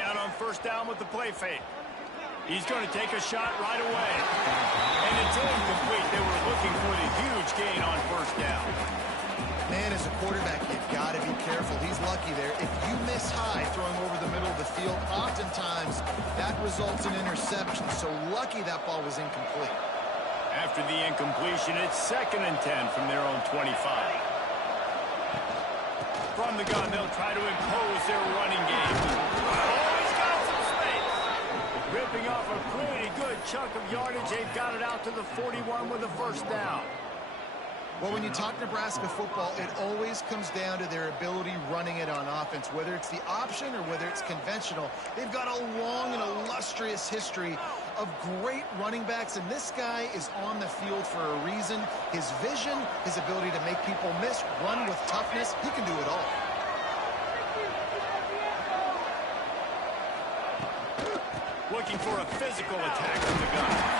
out on first down with the play fake. He's going to take a shot right away. And it's incomplete. They were looking for the huge gain on first down. Man, as a quarterback, you've got to be careful. He's lucky there. If you miss high throwing over the middle of the field, oftentimes that results in interception. So lucky that ball was incomplete. After the incompletion, it's 2nd and 10 from their own 25. From the gun, they'll try to impose their running game. Oh, he's got some space. Ripping off a pretty good chunk of yardage. They've got it out to the 41 with a first down. Well, when you talk Nebraska football, it always comes down to their ability running it on offense. Whether it's the option or whether it's conventional, they've got a long and illustrious history of great running backs, and this guy is on the field for a reason. His vision, his ability to make people miss, run with toughness, he can do it all. Looking for a physical attack from the gun.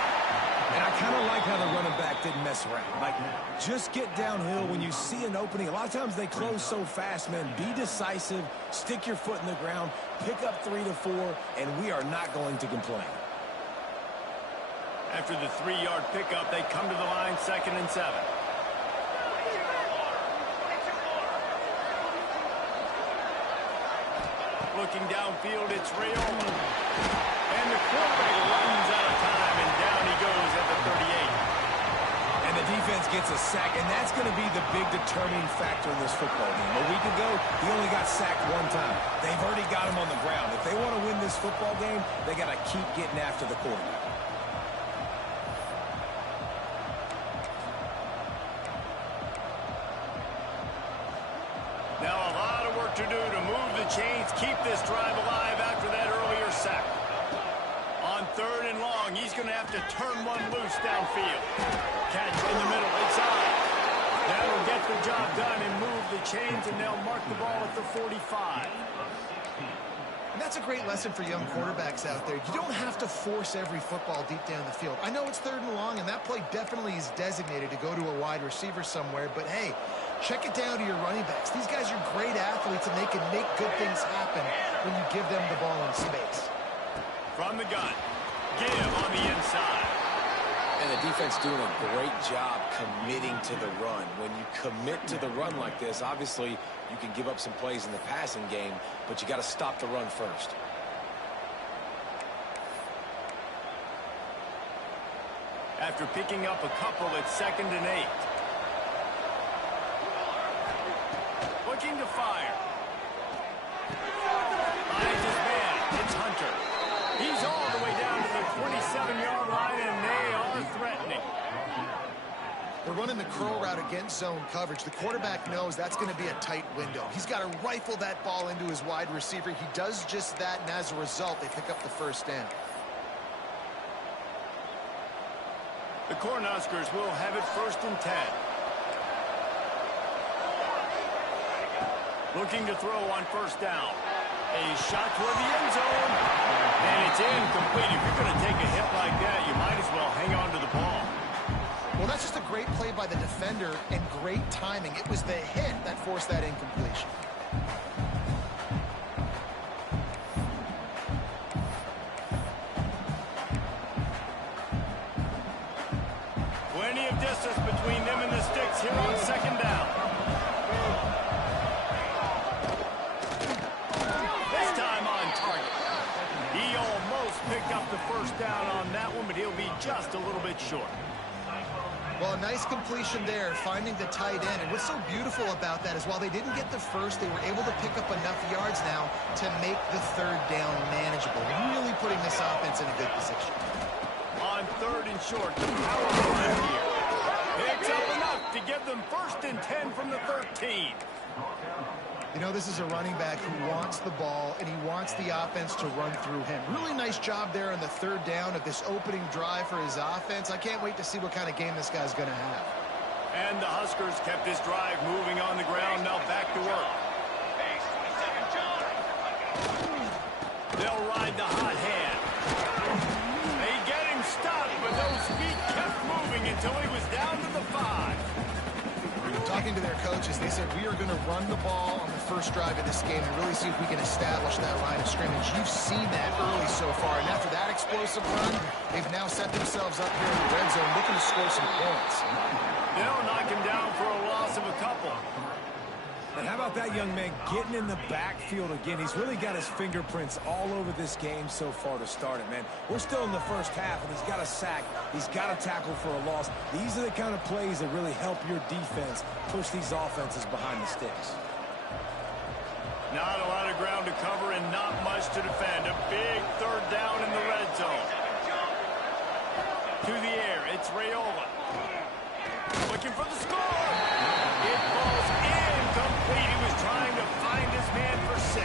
And I kind of like how the running back didn't mess around. Like, just get downhill when you see an opening. A lot of times they close so fast, man. Be decisive, stick your foot in the ground, pick up 3 to 4, and we are not going to complain. After the 3-yard pickup, they come to the line 2nd and 7. Looking downfield, it's Rayola. And the quarterback runs out of time, and down he goes at the 38. And the defense gets a sack, and that's going to be the big determining factor in this football game. A week ago, he only got sacked 1 time. They've already got him on the ground. If they want to win this football game, they got to keep getting after the quarterback. Now a lot of work to do to move the chains, keep this drive alive after that earlier sack. On 3rd and long, he's going to have to turn one loose downfield. Catch in the middle, inside. That'll get the job done and move the chains, and they'll mark the ball at the 45. And that's a great lesson for young quarterbacks out there. You don't have to force every football deep down the field. I know it's 3rd and long, and that play definitely is designated to go to a wide receiver somewhere, but hey, check it down to your running backs. These guys are great athletes, and they can make good things happen when you give them the ball in space. From the gun, give on the inside. And the defense doing a great job committing to the run. When you commit to the run like this, obviously you can give up some plays in the passing game, but you got to stop the run first. After picking up a couple, it's 2nd and 8. Looking to fire. Finds his man. It's Hunter. He's all the way down to the 27-yard line, and they are threatening. They're running the curl route against zone coverage. The quarterback knows that's going to be a tight window. He's got to rifle that ball into his wide receiver. He does just that, and as a result, they pick up the first down. The Cornhuskers will have it 1st and 10. Looking to throw on first down. A shot toward the end zone. And it's incomplete. If you're going to take a hit like that, you might as well hang on to the ball. Well, that's just a great play by the defender and great timing. It was the hit that forced that incompletion. Plenty of distance between them and the sticks here on 2nd down. This time on target. He almost picked up the first down on that one, but he'll be just a little bit short. Well, a nice completion there, finding the tight end. And what's so beautiful about that is while they didn't get the first, they were able to pick up enough yards now to make the 3rd down manageable, really putting this offense in a good position. On 3rd and short, the power run here. Picks up enough to give them 1st and 10 from the 13. You know, this is a running back who wants the ball, and he wants the offense to run through him. Really nice job there on the 3rd down of this opening drive for his offense. I can't wait to see what kind of game this guy's going to have. And the Huskers kept this drive moving on the ground. Now back to work. They'll ride the hot hand. They get him stopped, but those feet kept moving until he was down to the 5. Talk talking to their coaches, they said, we are going to run the ball on the first drive of this game and really see if we can establish that line of scrimmage. You've seen that early so far, and after that explosive run, they've now set themselves up here in the red zone looking to score some points. They'll knock him down for a loss of a couple. And how about that young man getting in the backfield again? He's really got his fingerprints all over this game so far to start it, man. We're still in the first half, and he's got a sack. He's got a tackle for a loss. These are the kind of plays that really help your defense push these offenses behind the sticks. Not a lot of ground to cover and not much to defend. A big third down in the red zone. To the air, it's Raiola. Looking for the score. It falls incomplete. He was trying to find his man for 6.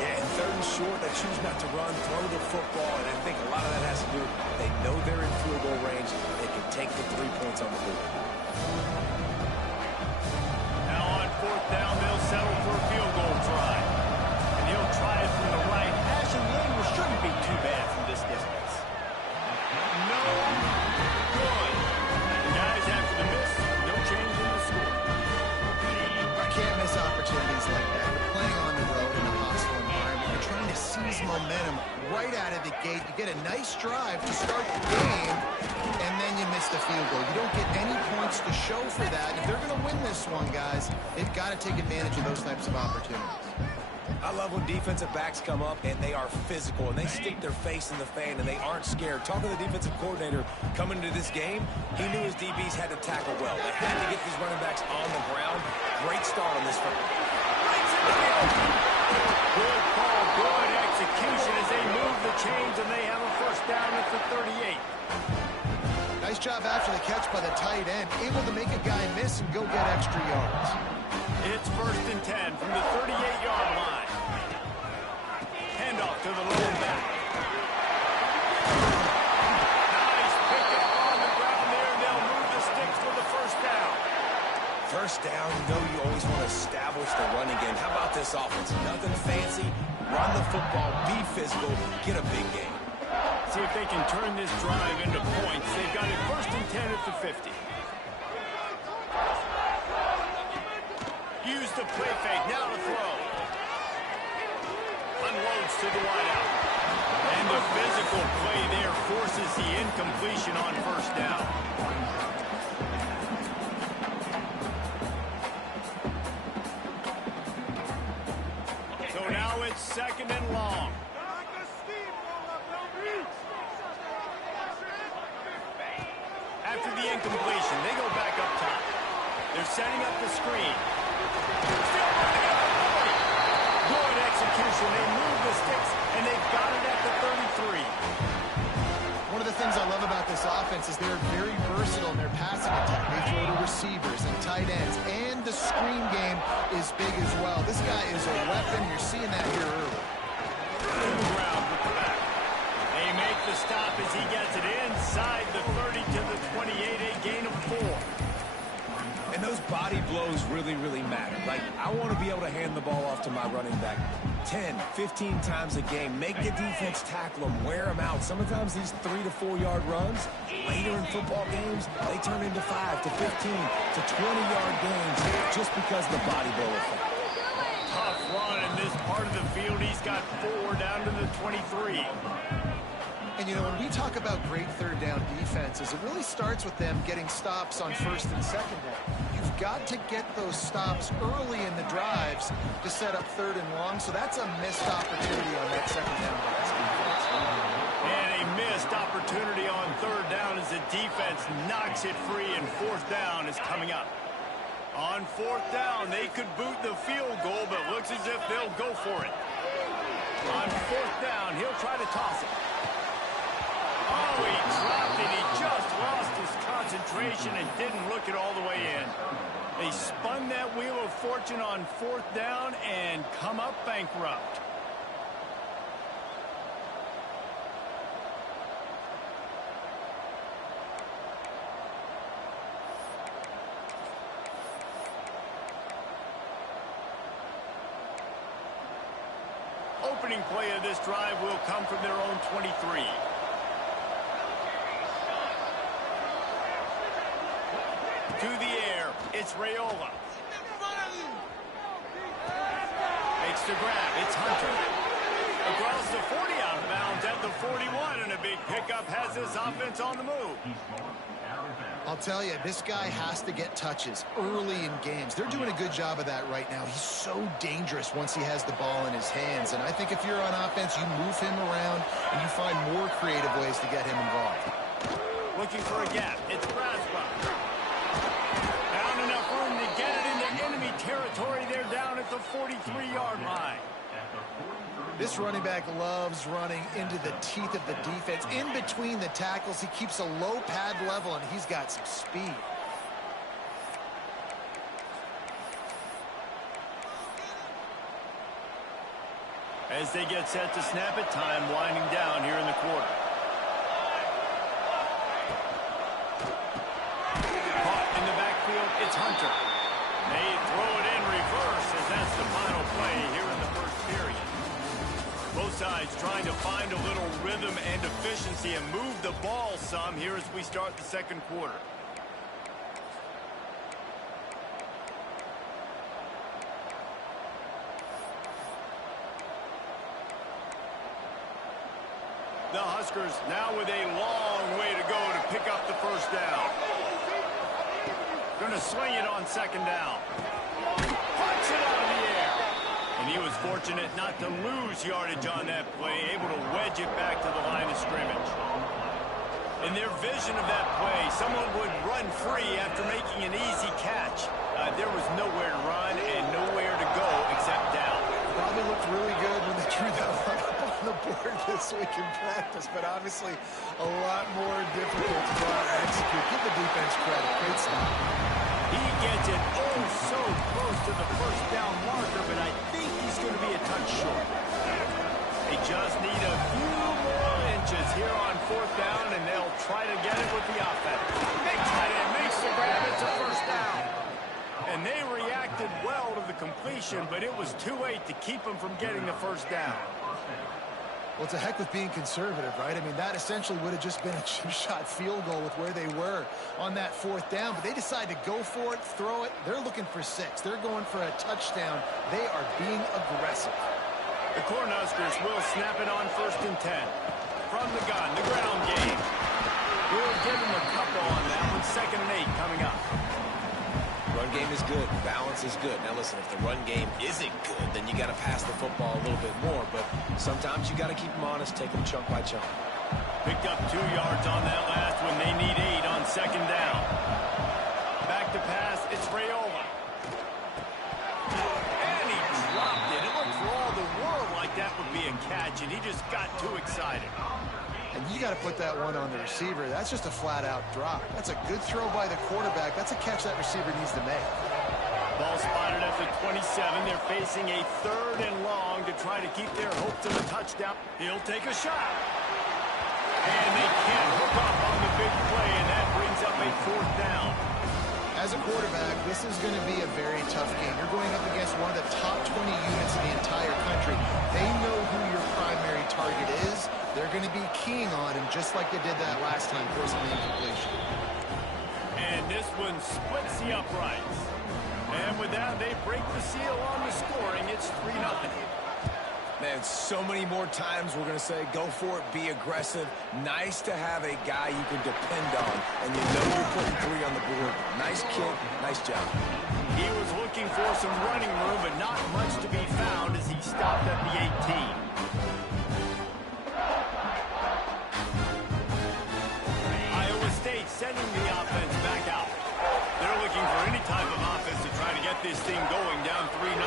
Yeah, and third and short, they choose not to run, throw the football, and I think a lot of that has to do with they know they're in field goal range. They can take the 3 points on the board. Now on fourth down, they'll settle for a field goal try. And he'll try it from the right. Ashton Lane shouldn't be too bad from this distance. No good. Guys, after the miss, no change in the score. You can't miss opportunities like that. You're playing on the road in a hostile environment. You're trying to seize momentum right out of the gate. You get a nice drive to start the game, and then you miss the field goal. You don't get any points to show for that. If they're going to win this one, guys, they've got to take advantage of those types of opportunities. I love when defensive backs come up and they are physical and they stick their face in the fan and they aren't scared. Talking to the defensive coordinator coming into this game, he knew his DBs had to tackle well. They had to get these running backs on the ground. Great start on this one. Good call, good execution as they move the chains and they have a first down at the 38. Nice job after the catch by the tight end, able to make a guy miss and go get extra yards. It's first and 10 from the 38-yard line. Handoff to the low back. Nice pickup on the ground there. They'll move the sticks for the first down. First down, you know you always want to establish the running game. How about this offense? Nothing fancy. Run the football, be physical, get a big game. See if they can turn this drive into points. They've got it first and 10 at the 50. Use the play fake, now to throw. Unloads to the wideout. And the physical play there forces the incompletion on first down. So now it's second and long. After the incompletion, they go back up top. They're setting up the screen. Still running at the 40. Good execution. They move the sticks, and they've got it at the 33. One of the things I love about this offense is they're very versatile in their passing attack. They throw to receivers and tight ends, and the screen game is big as well. This guy is a weapon. You're seeing that here early. To the ground with the back. They make the stop as he gets it inside the 30 to the 28, a gain of 4. And those body blows really, really matter. Like, I want to be able to hand the ball off to my running back 10, 15 times a game. Make the defense tackle them, wear them out. Sometimes these 3 to 4 yard runs, later in football games, they turn into 5 to 15 to 20-yard gains just because of the body blow effect. Tough run in this part of the field. He's got 4 down to the 23. And, you know, when we talk about great third down defenses, it really starts with them getting stops on first and second down. You've got to get those stops early in the drives to set up third and long, so that's a missed opportunity on that second down by this defense. And a missed opportunity on third down as the defense knocks it free, and fourth down is coming up. On fourth down, they could boot the field goal, but looks as if they'll go for it. On fourth down, he'll try to toss it. Oh, he dropped it. He just lost his concentration and didn't look it all the way in. They spun that wheel of fortune on fourth down and come up bankrupt. Opening play of this drive will come from their own 23. To the air, It's Raiola. Makes the grab. It's Hunter. Across the 40 out of bounds at the 41, and a big pickup has this offense on the move. I'll tell you, this guy has to get touches early in games. They're doing a good job of that right now. He's so dangerous once he has the ball in his hands. And I think if you're on offense, you move him around and you find more creative ways to get him involved. Looking for a gap. It's Braswell. Found enough room to get it into enemy territory. They're down at the 43-yard line. This running back loves running into the teeth of the defense. In between the tackles, he keeps a low pad level, and he's got some speed. As they get set to snap it, time winding down here in the quarter. Caught in the backfield, it's Hunter. They throw it in reverse as that's the final play here in the first period. Both sides trying to find a little rhythm and efficiency and move the ball some here as we start the second quarter. The Huskers now with a long way to go to pick up the first down. Going to swing it on second down. Punch it out of the air. And he was fortunate not to lose yardage on that play, able to wedge it back to the line of scrimmage. In their vision of that play, someone would run free after making an easy catch. There was nowhere to run and nowhere to go except down. Probably looked really good when they drew that one up on the board this week in practice, but obviously a lot more difficult to try to execute. Give the defense credit. Great stop. He gets it oh so close to the first down marker, but I think he's going to be a touch short. They just need a few more inches here on fourth down, and they'll try to get it with the offense. Big tight end makes the grab. It's a first down. And they reacted well to the completion, but it was too late to keep them from getting the first down. Well, it's a heck with being conservative, right? I mean, that essentially would have just been a chip-shot field goal with where they were on that fourth down. But they decide to go for it, throw it. They're looking for 6. They're going for a touchdown. They are being aggressive. The Cornhuskers will snap it on 1st and 10. From the gun, the ground game. We'll give them a couple on that one. 2nd and 8 coming up. Run game is good. Balance is good. Now, listen, if the run game isn't good, then you got to pass the football a little bit more. But sometimes you got to keep them honest, take them chunk by chunk. Picked up 2 yards on that last one. They need 8 on 2nd down. Back to pass. It's Raiola. And he dropped it. It looked for all the world like that would be a catch, and he just got too excited. And you got to put that one on the receiver. That's just a flat-out drop. That's a good throw by the quarterback. That's a catch that receiver needs to make. Ball spotted at the 27. They're facing a 3rd and long to try to keep their hopes of a touchdown. He'll take a shot. And they can't hook up on the big play, and that brings up a 4th down. As a quarterback, this is going to be a very tough game. You're going up against one of the top 20 units in the entire country. They know who your primary target is. They're going to be keying on him just like they did that last time, forcing the incompletion. And this one splits the uprights. And with that, they break the seal on the scoring. It's 3-0. Man, so many more times we're going to say, go for it, be aggressive. Nice to have a guy you can depend on, and you know you're putting 3 on the board. Nice kick, nice job. He was looking for some running room, but not much to be found as he stopped at the 18. Iowa State sending the offense back out. They're looking for any type of offense to try to get this thing going down 3-0.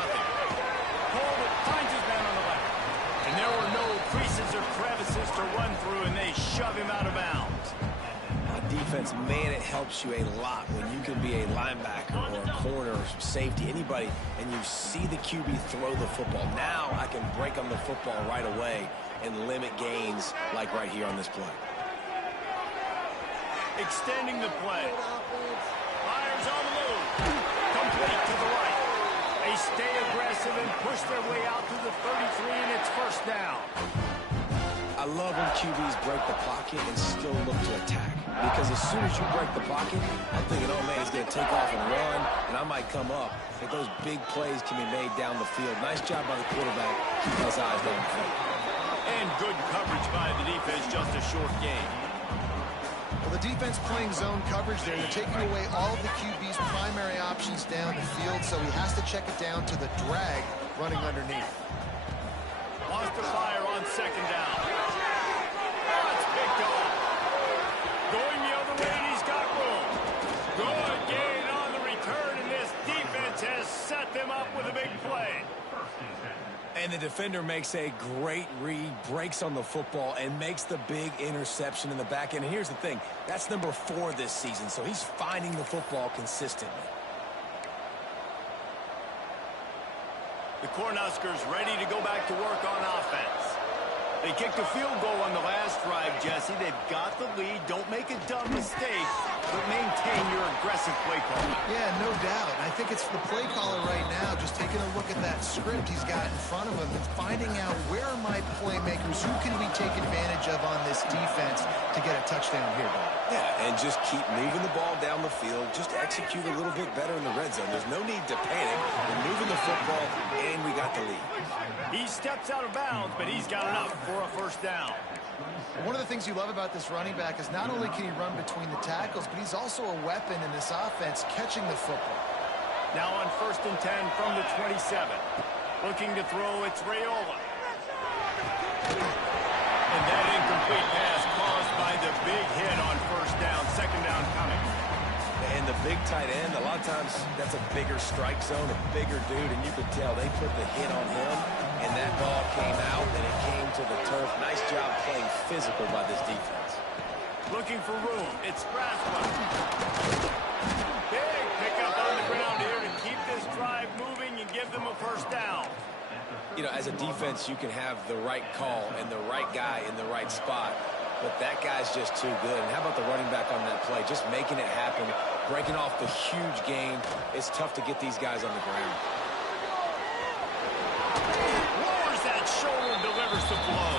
Cole finds his man on the left. And there were no creases or crevices to run through, and they shove him out of bounds. Defense, man, it helps you a lot when you can be a linebacker or a corner or safety, anybody, and you see the QB throw the football. Now I can break on the football right away and limit gains like right here on this play. Extending the play. Fires on the move. Complete to the right. They stay aggressive and push their way out to the 33, and it's 1st down. I love when QBs break the pocket and still look to attack. Because as soon as you break the pocket, I'm thinking, oh, man, he's going to take off and run, and I might come up. But those big plays can be made down the field. Nice job by the quarterback, keeping his eyes down the field. And good coverage by the defense, just a short game. Well, the defense playing zone coverage there. They're taking away all of the QB's primary options down the field, so he has to check it down to the drag running underneath. Wants to fire on second down. Oh, it's picked off. Going the other way, and he's got room. Good gain on the return, and this defense has set them up with a big play. And the defender makes a great read, breaks on the football, and makes the big interception in the back end. And here's the thing, that's number 4 this season, so he's finding the football consistently. The Cornhuskers ready to go back to work on offense. They kicked a field goal on the last drive, Jesse. They've got the lead. Don't make a dumb mistake, but maintain your aggressive play call. Yeah, no doubt. I think it's the play caller right now just taking a look at that script he's got in front of him and finding out where are my playmakers, who can we take advantage of on this defense to get a touchdown here, Bob. Yeah, and just keep moving the ball down the field. Just execute a little bit better in the red zone. There's no need to panic. We're moving the football, and we got the lead. He steps out of bounds, but he's got enough for a first down. One of the things you love about this running back is not only can he run between the tackles, but he's also a weapon in this offense catching the football. Now on 1st and 10 from the 27. Looking to throw, it's Raiola. And that incomplete pass caused by the big hit on first down. Second down coming. And the big tight end, a lot of times that's a bigger strike zone, a bigger dude, and you could tell they put the hit on him, and that ball came out, and it came to the turf. Nice job playing physical by this defense. Looking for room. It's Braswell. Big pickup on the ground here to keep this drive moving and give them a first down. You know, as a defense, you can have the right call and the right guy in the right spot, but that guy's just too good. And how about the running back on that play? Just making it happen, breaking off the huge gain. It's tough to get these guys on the ground. Lowers that shoulder, delivers the blow.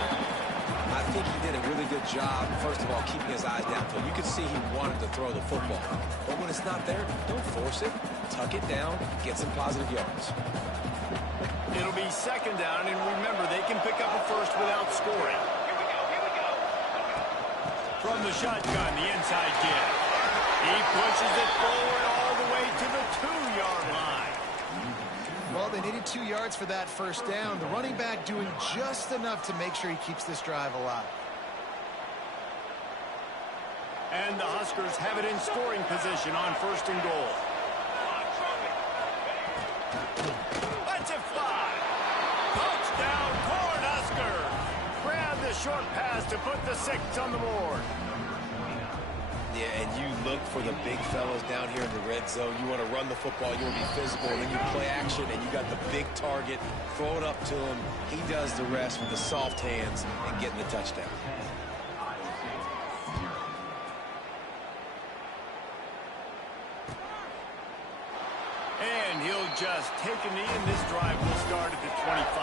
I think he did a really good job, first of all, keeping his eyes downfield. You could see he wanted to throw the football. But when it's not there, don't force it. Tuck it down, get some positive yards. It'll be second down, and remember, they can pick up a first without scoring. From the shotgun, the inside kid. He pushes it forward all the way to the 2-yard line. Well, they needed 2 yards for that first down. The running back doing just enough to make sure he keeps this drive alive. And the Huskers have it in scoring position on 1st and goal. Let's it fly. Touchdown, Cornhuskers. Grab the short pass to put the 6 on the board. Yeah, and you look for the big fellas down here in the red zone. You want to run the football, you want to be physical, and then you play action, and you got the big target. Throw it up to him. He does the rest with the soft hands and getting the touchdown. And he'll just take a knee, and this drive will start at the 25.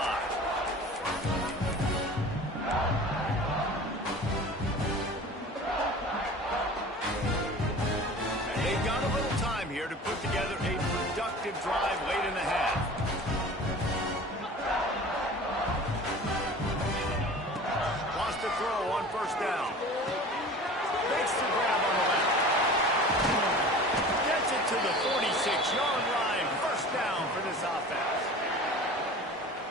They've got a little time here to put together a productive drive late in the half. Wants to throw on first down. Makes the grab on the left. Gets it to the 46-yard line. First down for this offense.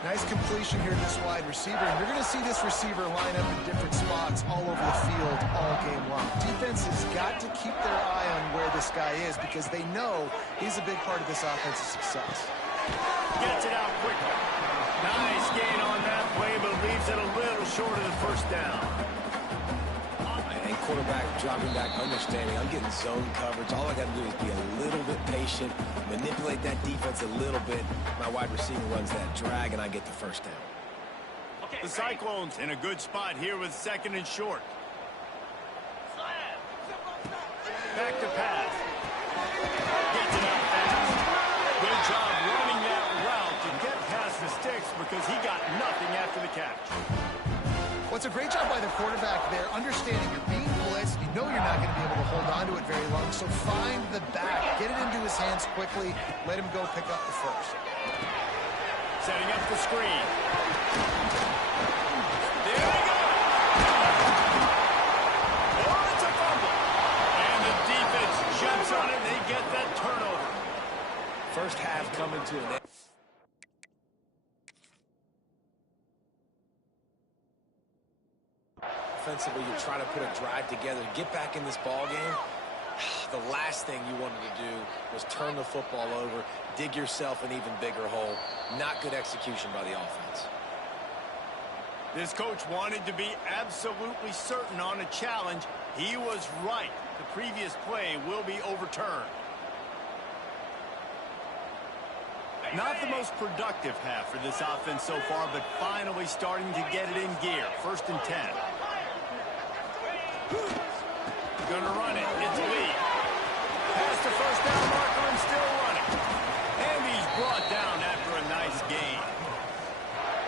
Nice completion here to this wide receiver, and you're going to see this receiver line up in different spots all over the field all game long. Defense has got to keep their eye on where this guy is because they know he's a big part of this offense's success. Gets it out quickly. Nice gain on that play, but leaves it a little short of the first down. And quarterback dropping back, understanding I'm getting zone coverage. All I got to do is be a little bit patient, manipulate that defense a little bit. My wide receiver runs that drag, and I get the first down. The Cyclones in a good spot here with 2nd and short. Back to pass. Gets it out fast. Good job running that route to get past the sticks because he got nothing after the catch. it's a great job by the quarterback there, understanding you're being blitzed. You know you're not going to be able to hold on to it very long, so find the back, get it into his hands quickly, let him go pick up the first. Setting up the screen. There we go. Oh, it's a fumble. And the defense jumps on it. They get that turnover. First half coming to an end. Offensively, you try to put a drive together, get back in this ball game. The last thing you wanted to do was turn the football over, dig yourself an even bigger hole. Not good execution by the offense. This coach wanted to be absolutely certain on a challenge. He was right. The previous play will be overturned. Not the most productive half for this offense so far, but finally starting to get it in gear. 1st and 10. Gonna run it. It's Lee. Past the first down marker and still running. And he's brought down after a nice gain.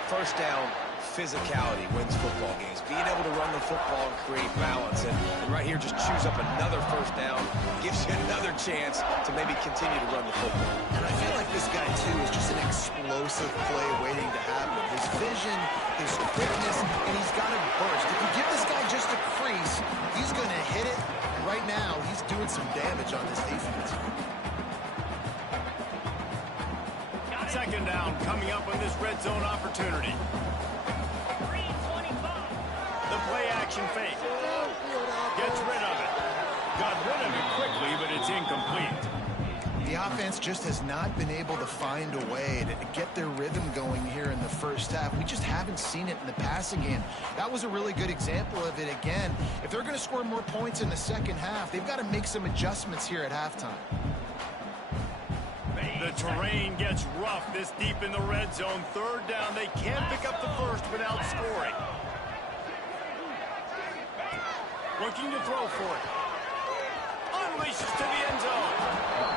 First down, physicality wins football games. Being able to run the football and create balance. And right here, just choose up another first down. Gives you another chance to maybe continue to run the football. And I feel like this guy, too, is just an explosive play waiting to happen. His vision, his quickness, and he's got a burst. If you give this guy just a crease, he's going to hit it. And right now, he's doing some damage on this defense. 2nd down coming up on this red zone opportunity. The play action fake. Gets rid of it. Got rid of it quickly, but it's incomplete. The offense just has not been able to find a way to get their rhythm going here in the first half. We just haven't seen it in the passing game. That was a really good example of it again. If they're going to score more points in the second half, they've got to make some adjustments here at halftime. The terrain gets rough this deep in the red zone. 3rd down. They can't pick up the first without scoring. Looking to throw for it. Unleashes to the end zone.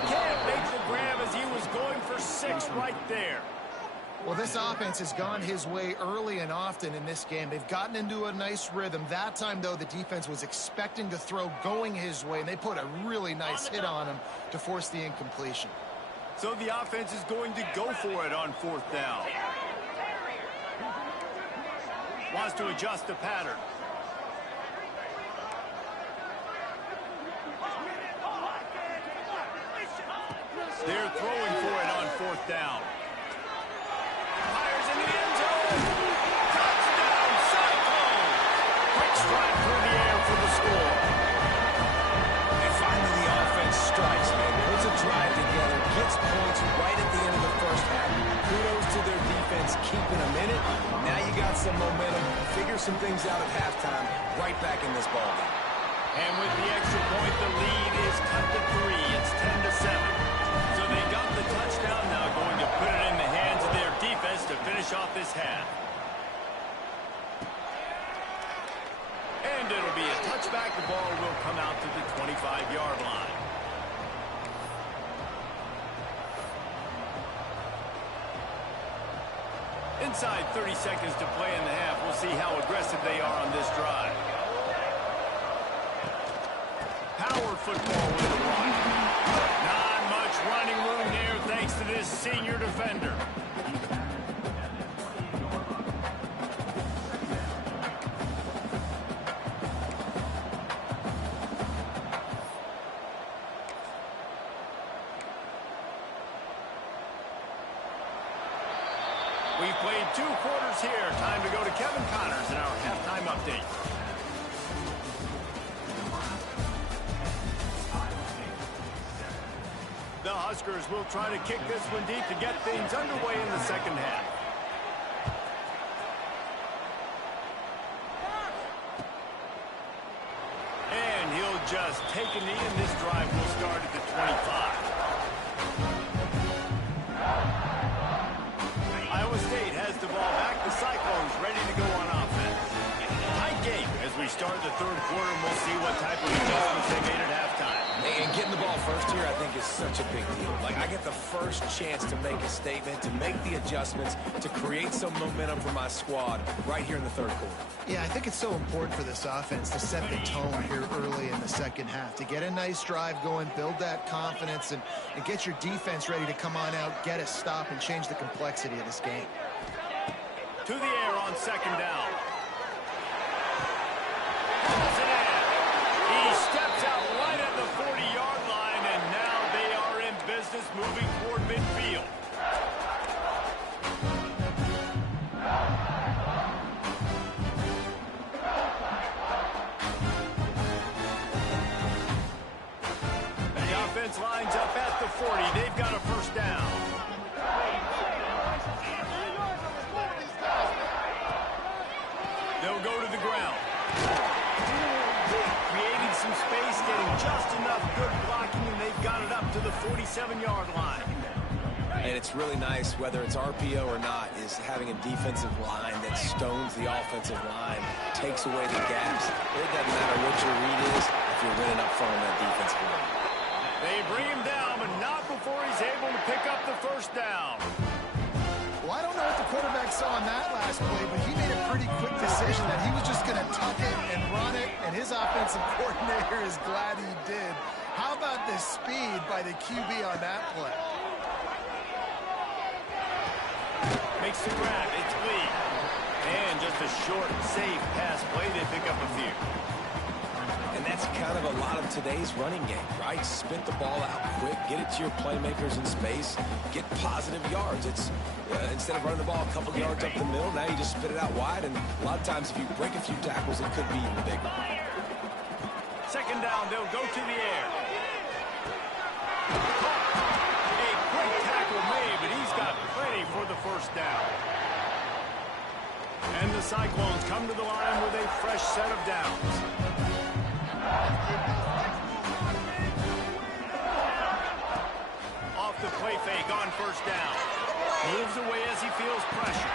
Can't make the grab as he was going for 6 right there. Well, this offense has gone his way early and often in this game. They've gotten into a nice rhythm. That time, though, the defense was expecting to throw going his way, and they put a really nice hit on him to force the incompletion. So the offense is going to go for it on 4th down. Wants to adjust the pattern. They're throwing for it on 4th down. Fires in the end zone. Touchdown, Cyclone. Quick strike through the air for the score. And finally, the offense strikes, man. Puts a drive together, gets points right at the end of the first half. Kudos to their defense, keeping them in it. Now you got some momentum. Figure some things out at halftime. Right back in this ballgame. And with the extra point, the lead is cut to 3. It's 10-7. So they got the touchdown, now going to put it in the hands of their defense to finish off this half. And it'll be a touchback. The ball will come out to the 25-yard line. Inside 30 seconds to play in the half. We'll see how aggressive they are on this drive. Power football with the run. Not much running room here thanks to this senior defender. We've played 2 quarters here. Time to go to Kevin Connors in our halftime update. The Huskers will try to kick this one deep to get things underway in the second half. And he'll just take a knee, and this drive will start at the 25. Iowa State has the ball back. The Cyclones ready to go on offense. Tight game as we start the 3rd quarter, and we'll see what type of adjustments they made at halftime. And getting the ball ball first here, I think, is such a big deal. Like, I get the first chance to make a statement, to make the adjustments, to create some momentum for my squad right here in the third quarter. Yeah, I think it's so important for this offense to set the tone here early in the second half, to get a nice drive going, build that confidence, and get your defense ready to come on out, get a stop, and change the complexity of this game. To the air on second down. Pulls it in. He steps out right at the 40-yard line, and now they are in business moving toward midfield. The offense lines up at the 40. They've got a first down. They'll go to the ground. Creating some space, getting just enough good blocking, and they've got it up to the 47-yard line. And it's really nice, whether it's RPO or not, is having a defensive line that stones the offensive line, takes away the gaps. It doesn't matter what your read is if you're winning up front on that defensive line. They bring him down, but not before he's able to pick up the first down. Well, I don't know what the quarterback saw on that last play, but he made a pretty quick decision that he was just going to tuck it and run it, and his offensive coordinator is glad he did. How about the speed by the QB on that play? Makes the grab. It's Lee. And just a short, safe pass play. They pick up a few. And that's kind of a lot of today's running game, right? Spit the ball out quick, get it to your playmakers in space, get positive yards. It's instead of running the ball a couple yards up the middle, now you just spit it out wide, and a lot of times if you break a few tackles, it could be even bigger. Second down, they'll go to the air. A quick tackle made, but he's got plenty for the first down. And the Cyclones come to the line with a fresh set of downs. Off the play fake on first down. Moves away as he feels pressure.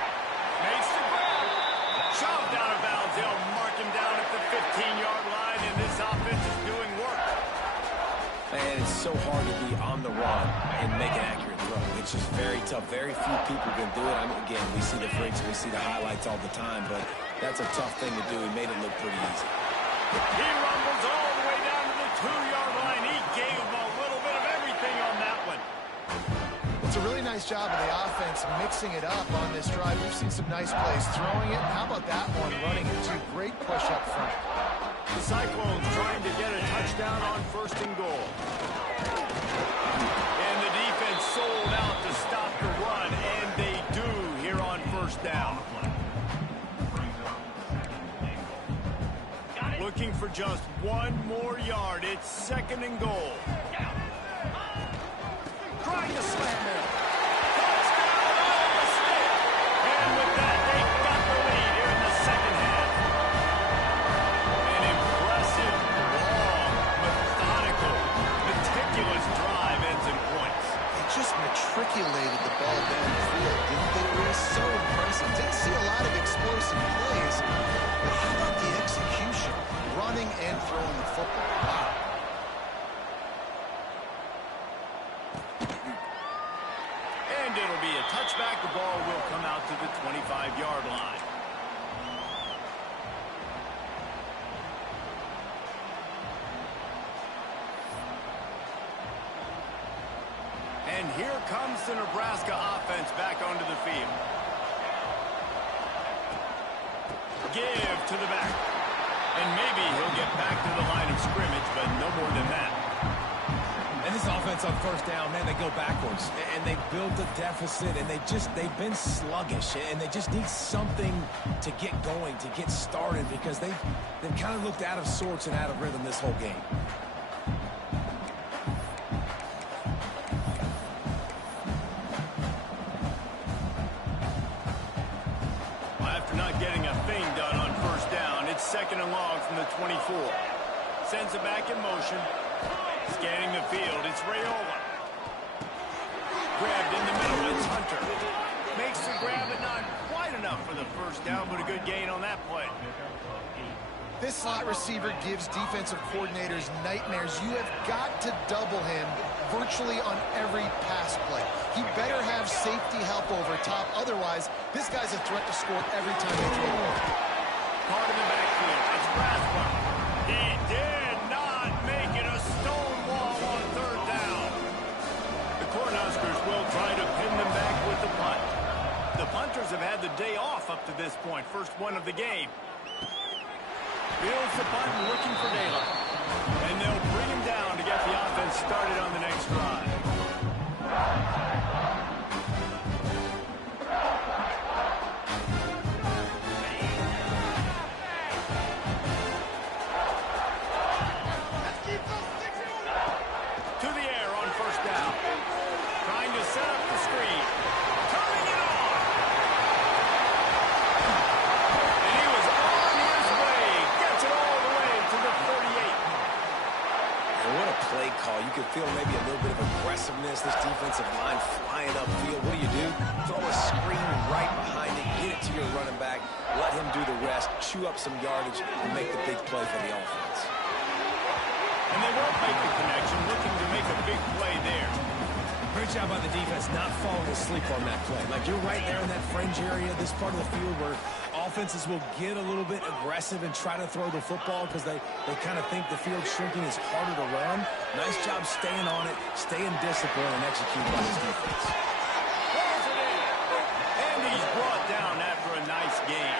Makes the grab. Shoved out of bounds. They'll mark him down at the 15-yard line, and this offense is doing work. Man, it's so hard to be on the run and make an accurate throw. It's just very tough. Very few people can do it. I mean, again, we see the freaks, we see the highlights all the time, but that's a tough thing to do. He made it look pretty easy. He rumbles all the way down to the 2-yard line. He gave him a little bit of everything on that one. It's a really nice job of the offense mixing it up on this drive. We've seen some nice plays throwing it. How about that one running it too? Great push up front. The Cyclones trying to get a touchdown on first and goal. And the defense sold out to stop the run, and they do here on first down. Looking for just one more yard. It's second and goal. Trying to slam it. Touchdown Iowa State. And with that, they got the lead here in the second half. An impressive, long, methodical, meticulous drive ends in points. They just matriculated the ball down the field, didn't they? It was so impressive. Didn't see a lot of explosive plays, but how about the execution? Running and throwing the football. Wow. And it'll be a touchback. The ball will come out to the 25-yard line. And here comes the Nebraska offense back onto the field. Give to the back. And maybe he'll get back to the line of scrimmage, but no more than that. And this offense on first down, man, they go backwards. And they built a deficit, and they've been sluggish. And they just need something to get going, to get started, because they've kind of looked out of sorts and out of rhythm this whole game. After not getting a thing done on first down, it's second and long from the 24. Sends it back in motion. Scanning the field, it's Raiola. Grabbed in the middle, it's Hunter. Makes the grab, but not quite enough for the first down, but a good gain on that play. This slot receiver gives defensive coordinators nightmares. You have got to double him virtually on every pass play. He better have safety help over top. Otherwise, this guy's a threat to score every time they throw the ball. Part of the backfield. It's Braswell. He did not make it a stone wall on third down. The Cornhuskers will try to pin them back with the punt. The punters have had the day off up to this point. First one of the game. Fields the punt and looking for daylight. And they'll bring him down to get the offense started on the next drive. To the air on first down. Trying to set up the screen. Turning it on. And he was on his way. Gets it all the way to the 38. And what a play call. You could feel maybe a little bit of aggressiveness. This defensive line flying upfield. What do? Throw a screen right behind it. Get it to your running back. Let him do the rest. Chew up some yardage and make the big play for the offense. And they won't make the connection, looking to make a big play there. Great job by the defense not falling asleep on that play. Like, you're right there in that fringe area, this part of the field where offenses will get a little bit aggressive and try to throw the football because they kind of think the field shrinking is harder to run. Nice job staying on it, staying disciplined, and executing on this defense. And he's brought down after a nice game.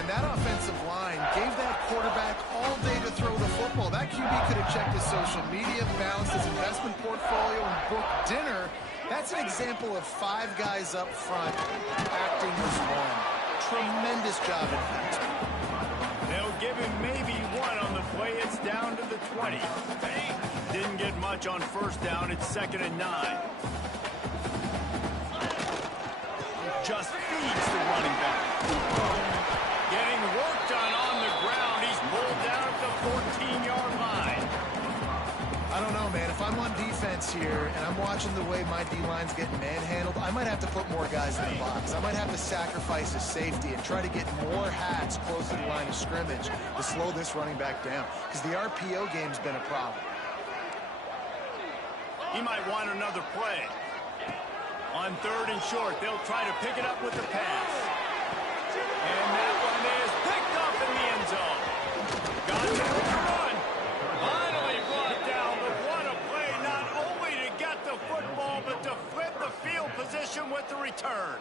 And that offensive line gave that quarterback all day to throw the football. That QB could have checked his social media, balanced his investment portfolio, and booked dinner. That's an example of 5 guys up front acting as one. Tremendous job in that. They'll give him maybe one on the play. It's down to the 20. Didn't get much on first down. It's 2nd and 9. Just feeds the running back. Getting work done on the ground. He's pulled down at the 14-yard line. I don't know, man. If I'm on defense here and I'm watching the way my D-line's getting manhandled, I might have to put more guys in the box. I might have to sacrifice his safety and try to get more hats close to the line of scrimmage to slow this running back down, because the RPO game's been a problem. He might want another play. On 3rd and short, they'll try to pick it up with the pass. And that one is picked up in the end zone. Got to run. Finally brought down, but what a play, not only to get the football, but to flip the field position with the return.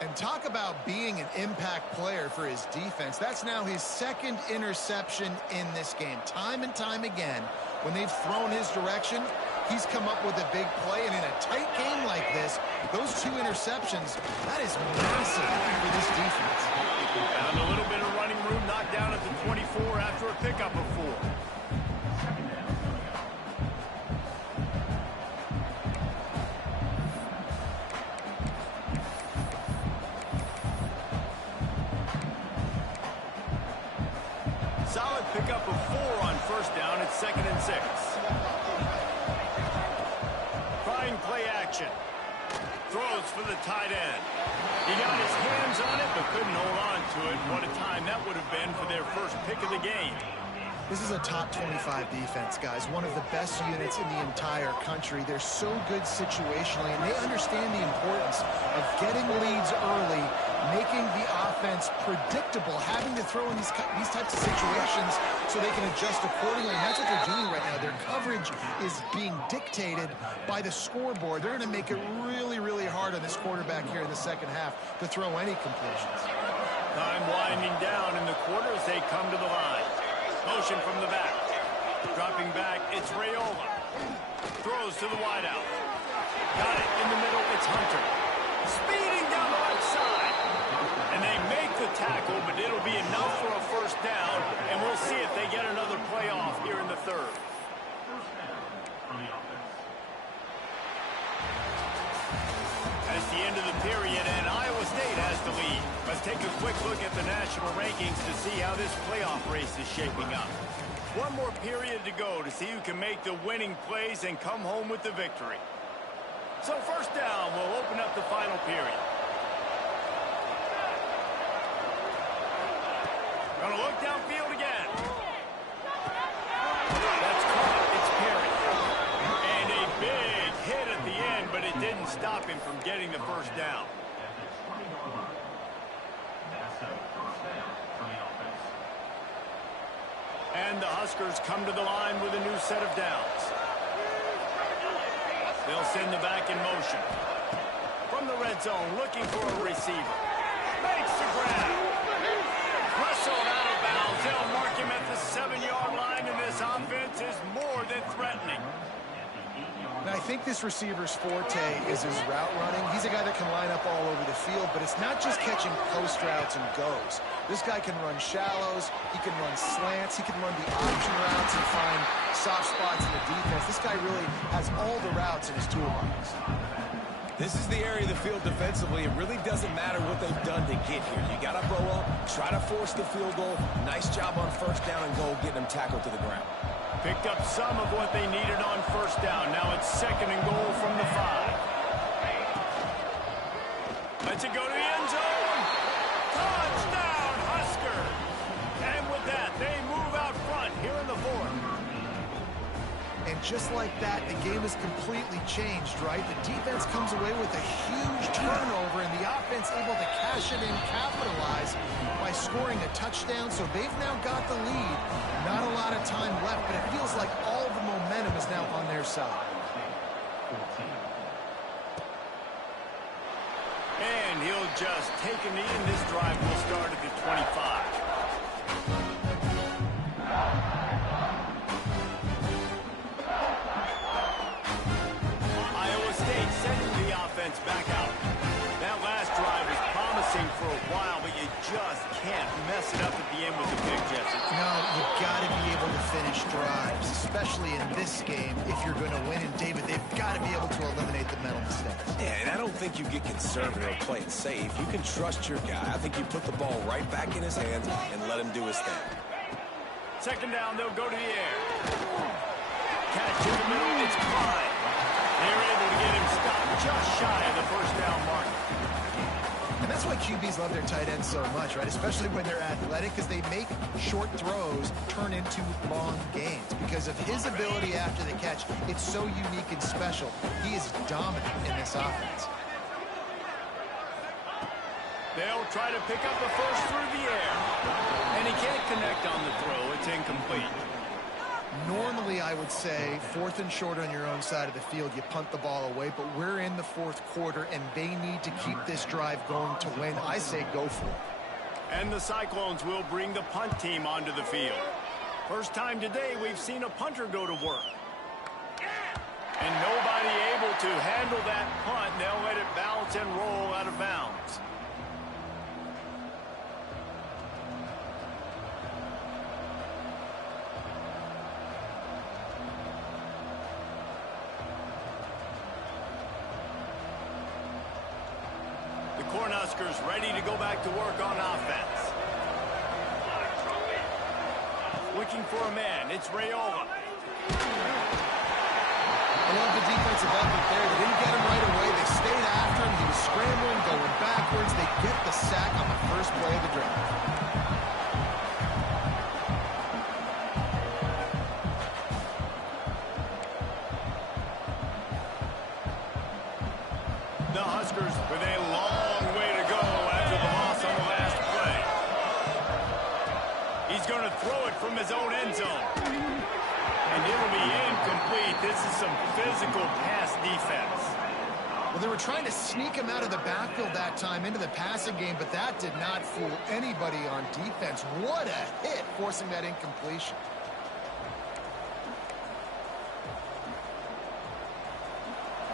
And talk about being an impact player for his defense. That's now his 2nd interception in this game. Time and time again, when they've thrown his direction, he's come up with a big play. And in a tight game like this, those 2 interceptions, that is massive for this defense. Found a little bit of running room, knocked down at the 24 after a pickup of 4. Solid pickup of 4 on first down. It's 2nd and 6. Trying play action. Throws for the tight end. He got his hands on it, but couldn't hold on to it. What a time that would have been for their first pick of the game. This is a top 25 defense, guys. One of the best units in the entire country. They're so good situationally, and they understand the importance of getting leads early, making the offense predictable, having to throw in these types of situations so they can adjust accordingly. And that's what they're doing right now. Their coverage is being dictated by the scoreboard. They're going to make it really, really hard on this quarterback here in the second half to throw any completions. Time winding down in the quarter as they come to the line. Motion from the back. Dropping back, it's Raiola. Throws to the wideout. Got it in the middle, it's Hunter. Speeding down the right side. And they make the tackle, but it'll be enough for a first down, and we'll see if they get another play off here in the 3rd. As the end of the period, and Iowa State has the lead. Let's take a quick look at the national rankings to see how this playoff race is shaping up. One more period to go to see who can make the winning plays and come home with the victory. So first down, we'll open up the final period. Gonna look downfield again. That's caught. It's carried. And a big hit at the end, but it didn't stop him from getting the first down. And the Huskers come to the line with a new set of downs. They'll send the back in motion. From the red zone, looking for a receiver. Makes the grab. Wrestled out of bounds. They'll mark him at the 7-yard line, and this offense is more than threatening. Now, I think this receiver's forte is his route running. He's a guy that can line up all over the field, but it's not just catching post routes and goes. This guy can run shallows, he can run slants, he can run the option routes and find soft spots in the defense. This guy really has all the routes in his toolbox. This is the area of the field defensively. It really doesn't matter what they've done to get here. You got to blow up, try to force the field goal. Nice job on first down and goal, getting them tackled to the ground. Picked up some of what they needed on first down. Now it's 2nd and goal from the 5. Let's it go to the end zone. Touchdown, Husker. And with that, they move out front here in the 4th. And just like that, the game is completely changed, right? The defense comes away with a huge turnover, and the offense able to cash it in, capitalize by scoring a touchdown. So they've now got the lead. Not a lot of time left, but it feels like all the momentum is now on their side. And he'll just take a knee, and this drive will start at the 25. Iowa State sending the offense back out. That last drive was promising for a while, but you just can't mess it up at the end with the pick, Jesse. No, you've got to be able to finish drives, especially in this game if you're going to win. And, David, they've got to be able to eliminate the mental mistakes. Yeah, and I don't think you get conservative or play it safe. You can trust your guy. I think you put the ball right back in his hands and let him do his thing. 2nd down, they'll go to the air. Catch in the middle, it's Klein. They're able to get him stopped just shy of the first down mark. And that's why QBs love their tight ends so much, right? Especially when they're athletic, because they make short throws turn into long gains. Because of his ability after the catch, it's so unique and special. He is dominant in this offense. They'll try to pick up the first through the air. And he can't connect on the throw. It's incomplete. Normally, I would say 4th and short on your own side of the field, you punt the ball away, but we're in the 4th quarter, and they need to keep this drive going to win. I say go for it. And the Cyclones will bring the punt team onto the field. First time today we've seen a punter go to work. And nobody able to handle that punt. They'll let it bounce and roll out of bounds. Cornhuskers ready to go back to work on offense. Looking for a man. It's Raiola. I love the defensive effort there. They didn't get him right away. They stayed after him. He was scrambling, going backwards. They get the sack on the first play of the drive. The Huskers with a long way to go after the loss on the last play. He's going to throw it from his own end zone. And it'll be incomplete. This is some physical pass defense. Well, they were trying to sneak him out of the backfield that time into the passing game, but that did not fool anybody on defense. What a hit, forcing that incompletion.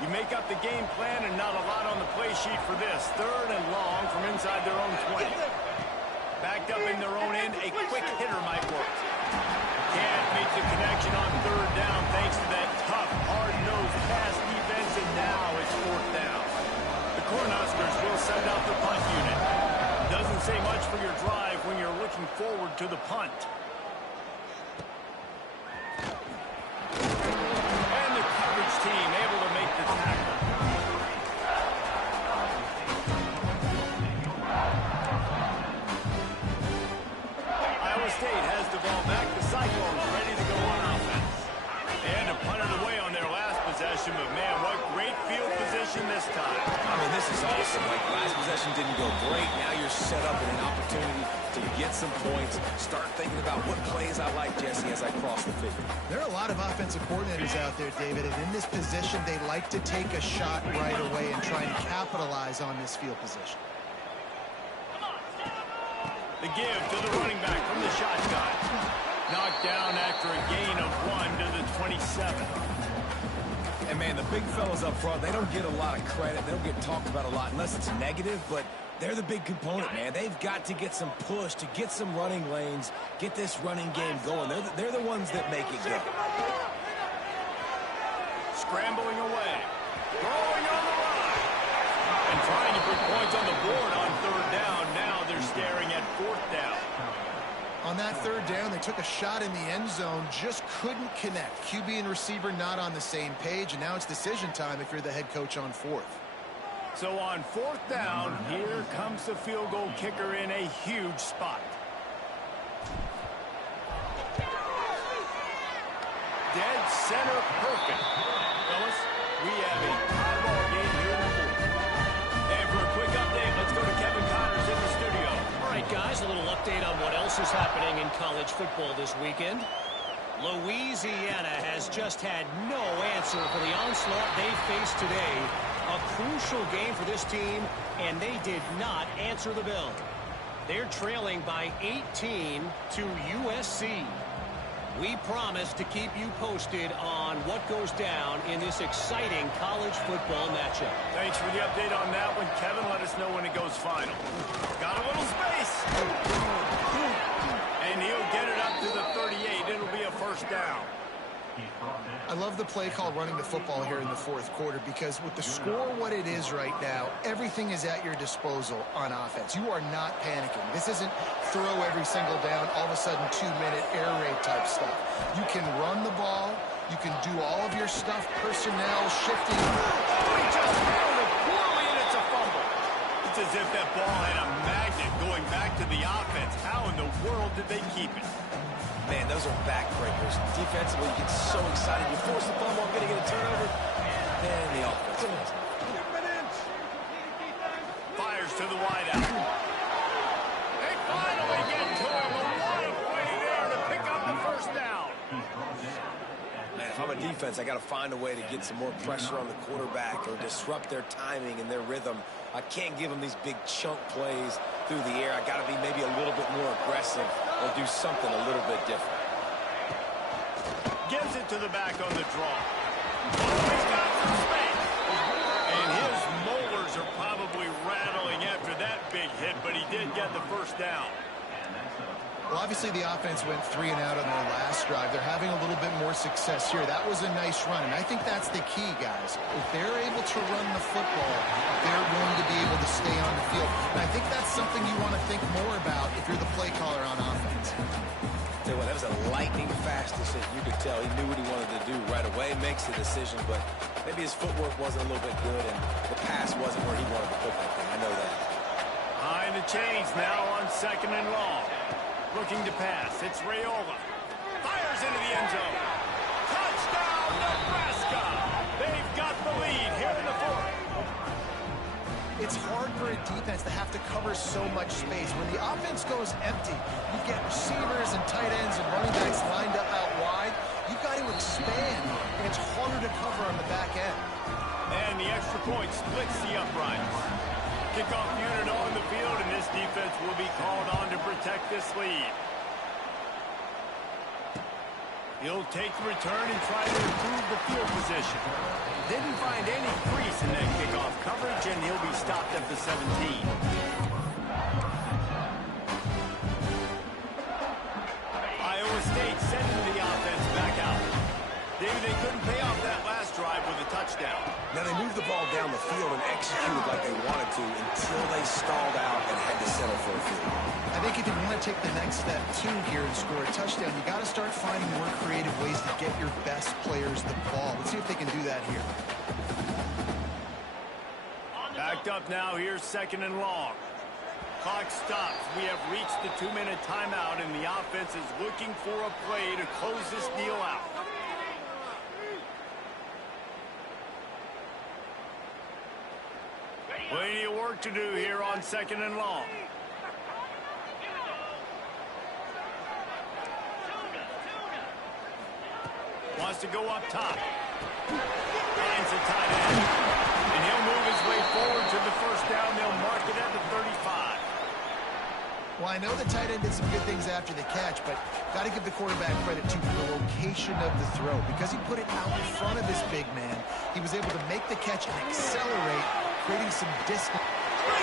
You make up the game plan and not a lot on the play sheet for this. 3rd and long from inside their own 20. Backed up in their own end, a quick hitter might work. Can't make the connection on 3rd down thanks to that tough, hard-nosed pass defense, and now it's 4th down. The Cornhuskers will send out the punt unit. Doesn't say much for your drive when you're looking forward to the punt. And the coverage team able to make the tackle. this time. I mean, this is awesome. Like, last possession didn't go great. Now you're set up in an opportunity to get some points. Start thinking about what plays I like, Jesse, as I cross the field. There are a lot of offensive coordinators out there, David, and in this position, they like to take a shot right away and try and capitalize on this field position. The give to the running back from the shotgun. Knocked down after a gain of 1 to the 27. And, man, the big fellas up front, they don't get a lot of credit. They don't get talked about a lot unless it's negative, but they're the big component, man. They've got to get some push, to get some running lanes, get this running game going. They're the ones that make it go. Scrambling away. Throwing on the line. And trying to put points on the board on third down. Now they're staring at fourth down. On that third down, they took a shot in the end zone, just couldn't connect. QB and receiver not on the same page, and now it's decision time if you're the head coach on fourth. So on fourth down, here comes the field goal kicker in a huge spot. Dead center perfect. Fellas, we have a tie ball game here in the fourth. And for a quick update, let's go to Kevin Connors in the studio. All right, guys, a little update on what else is happening in college football this weekend. Louisiana has just had no answer for the onslaught they faced today. A crucial game for this team, and they did not answer the bell. They're trailing by 18 to USC. We promise to keep you posted on what goes down in this exciting college football matchup. Thanks for the update on that one, Kevin. Let us know when it goes final. Got a little space. And he'll get it up to the 38. It'll be a first down. I love the play call running the football here in the fourth quarter because with the score what it is right now, everything is at your disposal on offense. You are not panicking. This isn't throw every single down, all of a sudden 2-minute air raid type stuff. You can run the ball. You can do all of your stuff, personnel, shifting. Oh, he just handled it poorly, and it's a fumble. It's as if that ball had a magnet going back to the offense. How in the world did they keep it? Man, those are backbreakers. Defensively, you get so excited. You force the fumble, I'm going to get a turnover. Then the offense. Fires to the wideout. They finally get to him. A lot of play there to pick up the first down. Man, if I'm a defense, I got to find a way to get some more pressure on the quarterback or disrupt their timing and their rhythm. I can't give them these big chunk plays through the air. I got to be maybe a little bit more aggressive or do something a little bit different. Gives it to the back on the draw. Oh, he's got some space. And his molars are probably rattling after that big hit, but he did get the first down. Well, obviously the offense went 3 and out on their last drive. They're having a little bit more success here. That was a nice run, and I think that's the key, guys. If they're able to run the football, they're going to be able to stay on the field. And I think that's something you want to think more about if you're the play caller on offense. Tell you what, that was a lightning fast decision. You could tell he knew what he wanted to do right away, makes the decision, but maybe his footwork wasn't a little bit good, and the pass wasn't where he wanted to put that thing. I know that. Behind the chains now on 2nd and long. Looking to pass. It's Raiola. Fires into the end zone. Touchdown, Nebraska! They've got the lead here in the fourth. It's hard for a defense to have to cover so much space. When the offense goes empty, you get receivers and tight ends and running backs lined up out wide. You've got to expand, and it's harder to cover on the back end. And the extra point splits the uprights. Kickoff unit on the field, and this defense will be called on to protect this lead. He'll take the return and try to improve the field position. Didn't find any crease in that kickoff coverage, and he'll be stopped at the 17. Iowa State sending the offense back out. David, they couldn't pay off that last drive with a touchdown. Now, they moved the ball down the field and executed like they wanted to until they stalled out and had to settle for a field. I think if you want to take the next step, too, here and score a touchdown, you got to start finding more creative ways to get your best players the ball. Let's see if they can do that here. Backed up now. Here's 2nd and long. Clock stops. We have reached the 2-minute timeout, and the offense is looking for a play to close this deal out. Plenty of work to do here on 2nd and long. Wants to go up top. Finds the tight end. And he'll move his way forward to the first down. They'll mark it at the 35. Well, I know the tight end did some good things after the catch, but got to give the quarterback credit to the location of the throw. Because he put it out in front of his big man, he was able to make the catch and accelerate, creating some distance. He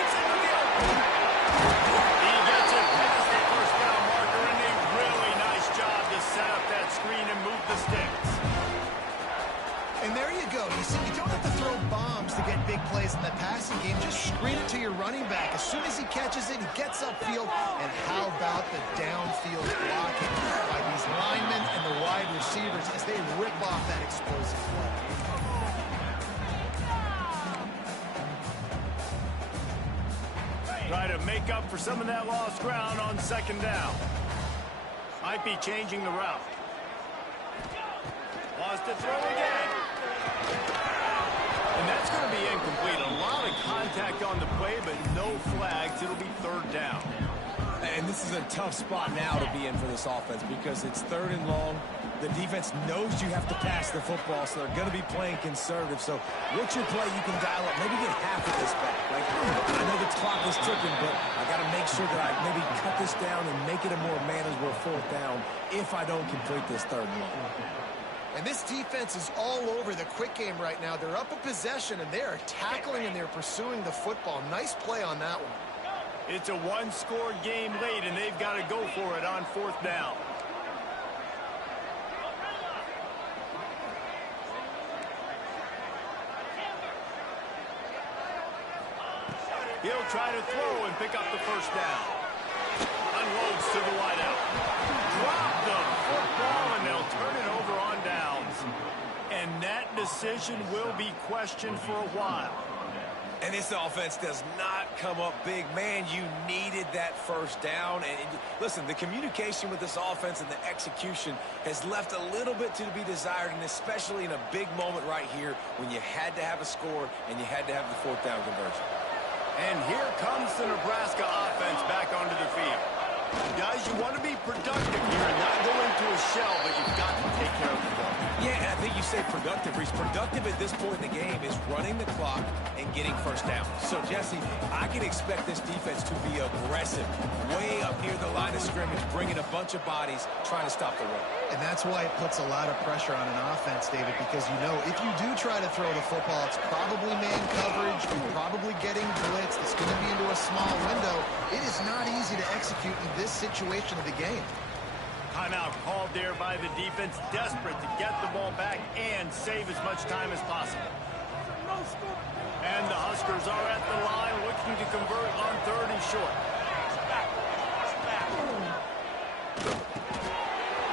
gets it past the first down marker, and a really nice job to set up that screen and move the sticks. And there you go. You see, you don't have to throw bombs to get big plays in the passing game. Just screen it to your running back. As soon as he catches it, he gets upfield. And how about the downfield blocking by these linemen and the wide receivers as they rip off that explosive play. Try to make up for some of that lost ground on 2nd down. Might be changing the route. Wants to throw again. And that's going to be incomplete. A lot of contact on the play, but no flags. It'll be 3rd down. And this is a tough spot now to be in for this offense because it's 3rd and long. The defense knows you have to pass the football, so they're going to be playing conservative. So what's your play you can dial up? Maybe get half of this back. Like, I know the clock is ticking, but I got to make sure that I maybe cut this down and make it a more manageable 4th down if I don't complete this 3rd and long. And this defense is all over the quick game right now. They're up a possession, and they are tackling and they're pursuing the football. Nice play on that one. It's a one-score game late, and they've got to go for it on 4th down. He'll try to throw and pick up the first down. Unloads to the wideout. Drop the football, and they'll turn it over on downs. And that decision will be questioned for a while. And this offense does not come up big. Man, you needed that first down. And listen, the communication with this offense and the execution has left a little bit to be desired, and especially in a big moment right here when you had to have a score and you had to have the 4th down conversion. And here comes the Nebraska offense back onto the field. Guys, you want to be productive here and not go into a shell, but you've got to take care of the ball. Yeah, and I think you say productive. Reese, productive at this point in the game is running the clock and getting first down. So, Jesse, I can expect this defense to be aggressive, way up near the line of scrimmage, bringing a bunch of bodies, trying to stop the run. And that's why it puts a lot of pressure on an offense, David, because you know if you do try to throw the football, it's probably man coverage, you're probably getting blitzed, it's going to be into a small window. It is not easy to execute in this situation of the game. Timeout called there by the defense, desperate to get the ball back and save as much time as possible. And the Huskers are at the line looking to convert on 3rd and short.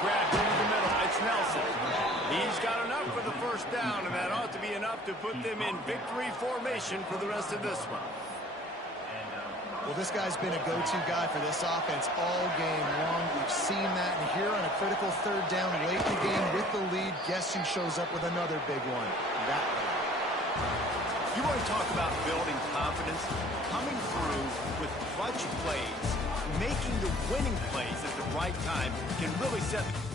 Grab into the middle. It's Nelson. He's got enough for the first down, and that ought to be enough to put them in victory formation for the rest of this one. Well, this guy's been a go-to guy for this offense all game long. We've seen that, and here on a critical 3rd down late in the game with the lead, guess who shows up with another big one? That one. You want to talk about building confidence? Coming through with clutch plays, making the winning plays at the right time can really set the